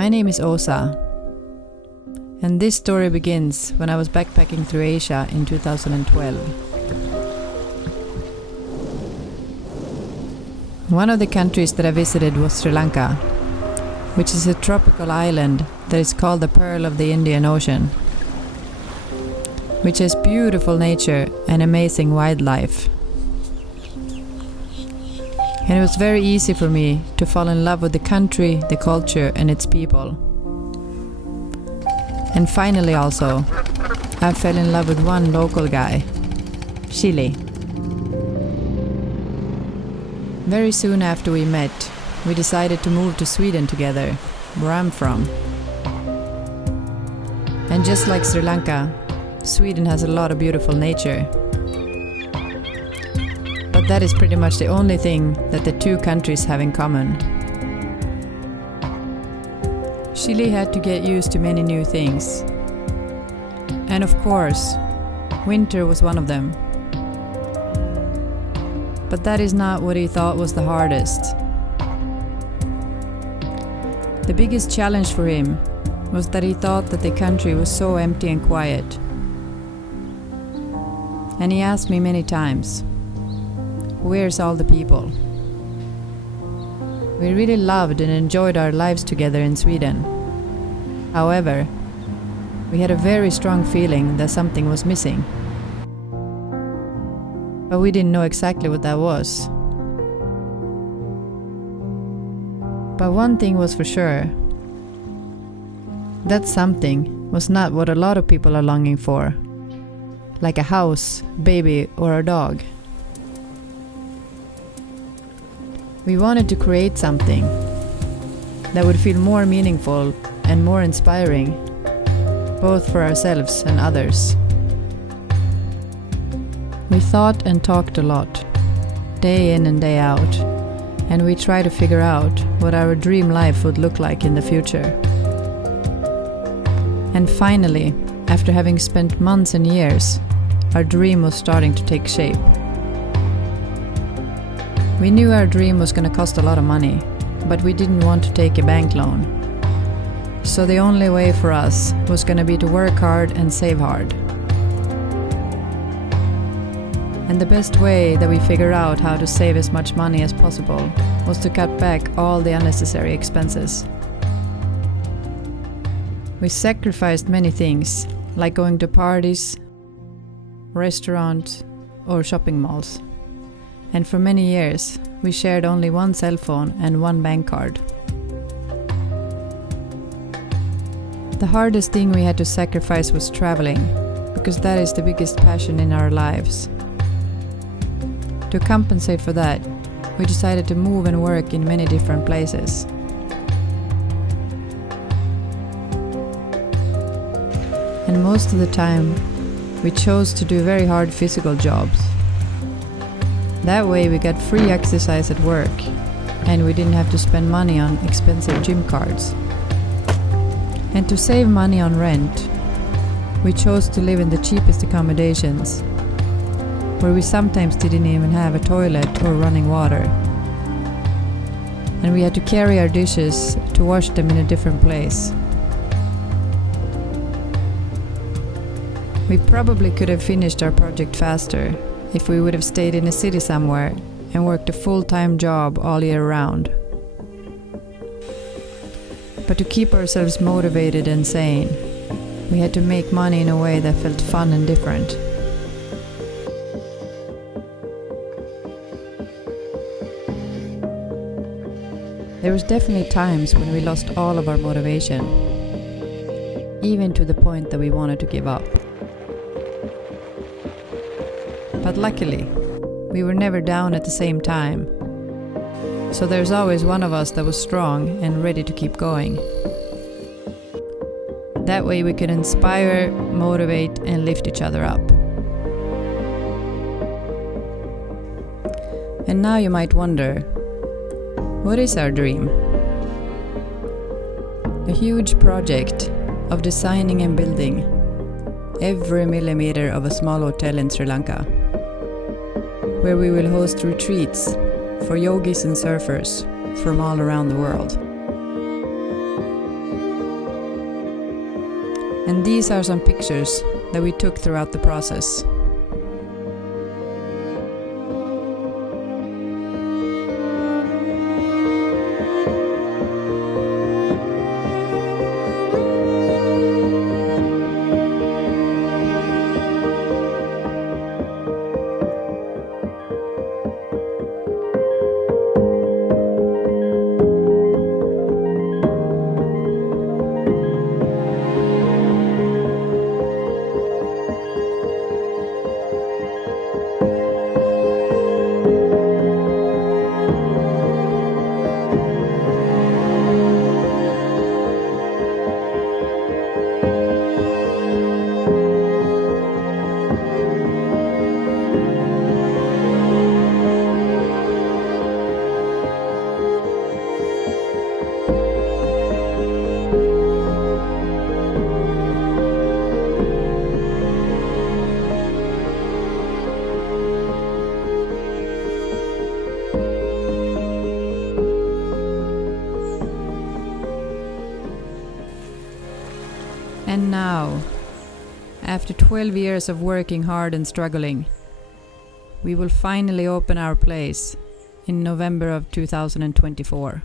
My name is Osa, and this story begins when I was backpacking through Asia in 2012. One of the countries that I visited was Sri Lanka, which is a tropical island that is called the Pearl of the Indian Ocean, which has beautiful nature and amazing wildlife. And it was very easy for me to fall in love with the country, the culture and its people. And finally also, I fell in love with one local guy, Chile. Very soon after we met, we decided to move to Sweden together, where I'm from. And just like Sri Lanka, Sweden has a lot of beautiful nature. But that is pretty much the only thing that the two countries have in common. Chile had to get used to many new things. And of course, winter was one of them. But that is not what he thought was the hardest. The biggest challenge for him was that he thought that the country was so empty and quiet. And he asked me many times, "Where's all the people?" We really loved and enjoyed our lives together in Sweden. However, we had a very strong feeling that something was missing. But we didn't know exactly what that was. But one thing was for sure. That something was not what a lot of people are longing for, like a house, baby, or a dog. We wanted to create something that would feel more meaningful and more inspiring, both for ourselves and others. We thought and talked a lot, day in and day out, and we tried to figure out what our dream life would look like in the future. And finally, after having spent months and years, our dream was starting to take shape. We knew our dream was going to cost a lot of money, but we didn't want to take a bank loan. So the only way for us was going to be to work hard and save hard. And the best way that we figured out how to save as much money as possible was to cut back all the unnecessary expenses. We sacrificed many things, like going to parties, restaurants, or shopping malls. And for many years, we shared only one cell phone and one bank card. The hardest thing we had to sacrifice was traveling, because that is the biggest passion in our lives. To compensate for that, we decided to move and work in many different places. And most of the time, we chose to do very hard physical jobs. That way we got free exercise at work, and we didn't have to spend money on expensive gym cards. And to save money on rent, we chose to live in the cheapest accommodations, where we sometimes didn't even have a toilet or running water. And we had to carry our dishes to wash them in a different place. We probably could have finished our project faster if we would have stayed in a city somewhere and worked a full-time job all year round. But to keep ourselves motivated and sane, we had to make money in a way that felt fun and different. There was definitely times when we lost all of our motivation, even to the point that we wanted to give up. But luckily, we were never down at the same time. So there's always one of us that was strong and ready to keep going. That way we could inspire, motivate, and lift each other up. And now you might wonder, what is our dream? A huge project of designing and building every millimeter of a small hotel in Sri Lanka, where we will host retreats for yogis and surfers from all around the world. And these are some pictures that we took throughout the process. And now, after 12 years of working hard and struggling, we will finally open our place in November of 2024.